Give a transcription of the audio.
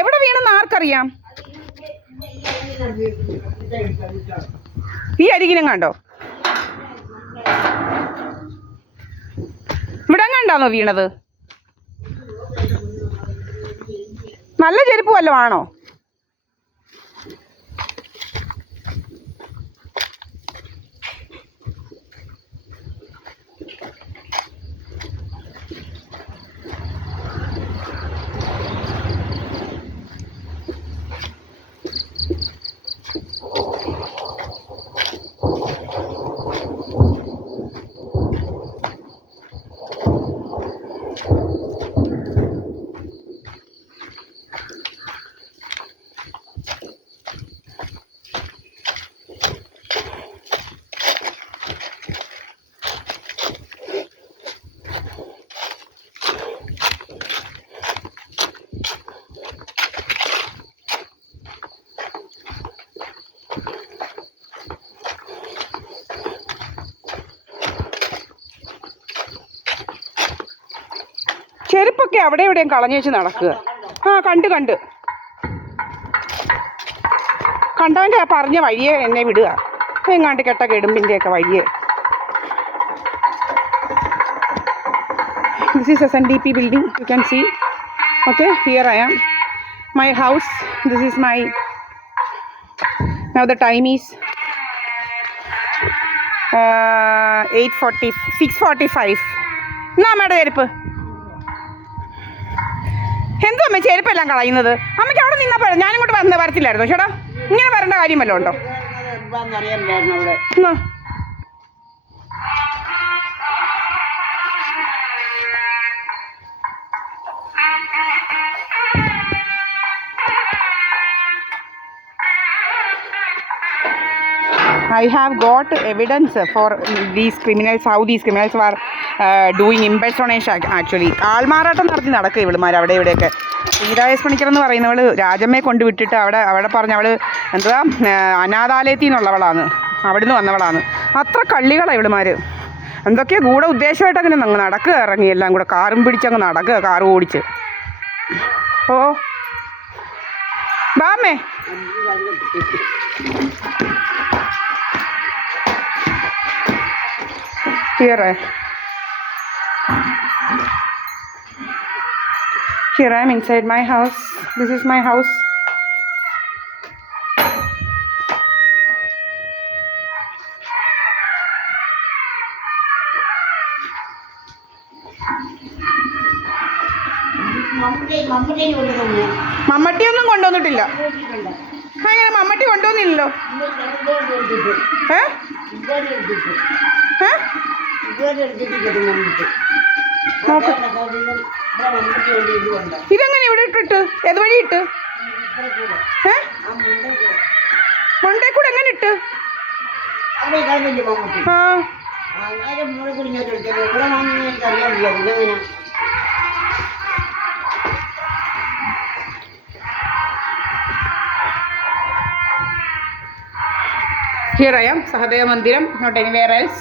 എവിടെ വീണെന്ന് ആർക്കറിയാം? ഈ അരികിനും കണ്ടോ? ഇവിടെ കണ്ടാന്നോ വീണത്? നല്ല ചെരുപ്പ് വല്ലതും ആണോ? ചെരുപ്പൊക്കെ അവിടെ എവിടെയും കളഞ്ഞു വെച്ച് നടക്കുക. കണ്ട് കണ്ടവൻ്റെ പറഞ്ഞ വഴിയെ എന്നെ വിടുക. എങ്ങാണ്ട് കെട്ട കെടുമ്പിൻ്റെയൊക്കെ വഴിയെ. This is SNDP building, you can see. Okay, here I am. My house, this is my... Now the time is 6:45. എന്നാ അമ്മയുടെ ചെരുപ്പ്? എന്തോ അമ്മ ചെരുപ്പെല്ലാം കളയുന്നത്? അമ്മയ്ക്ക് അവിടെ നിന്നാ പറയാം. ഞാനിങ്ങോട്ട് വരത്തില്ലായിരുന്നു. ചേട്ടാ, ഇങ്ങനെ വരേണ്ട കാര്യം വല്ലതും ഉണ്ടോ? I have got evidence for these criminals, how these criminals were doing impersonation actually. ആൾമാറാട്ടം നടക്കുക ഇവളുമാർ അവിടെ ഇവിടെയൊക്കെ. സീതായസ് പണിക്കർ എന്ന് പറയുന്നവൾ രാജമ്മയെ കൊണ്ട് വിട്ടിട്ട് അവിടെ പറഞ്ഞ അവൾ എന്തുവാ അനാഥാലയത്തിൽ നിന്നുള്ളവളാണ്, അവിടുന്ന് വന്നവളാണ്. അത്ര കള്ളികളാണ് ഇവളുമാർ. എന്തൊക്കെയോ ഗൂഢ ഉദ്ദേശമായിട്ട് അങ്ങനെ നടക്കുക, ഇറങ്ങി എല്ലാം കൂടെ കാറും പിടിച്ചങ്ങ് നടക്കുക, കാറ് ഓടിച്ച്. ഓ ബാമേ, Here I am inside my house. This is my house. മമ്മട്ടിയൊന്നും കൊണ്ടുവന്നിട്ടില്ല. അങ്ങനെ മമ്മട്ടി കൊണ്ടുവന്നില്ലല്ലോ. ഇതെങ്ങനെ ഇവിടെ ഇട്ടിട്ട്? ഏത് വഴി ഇട്ട്? മണ്ടേ കൂടെ എങ്ങനെ ഇട്ട്? Here I am, Sahadeva Mandiram, not anywhere else.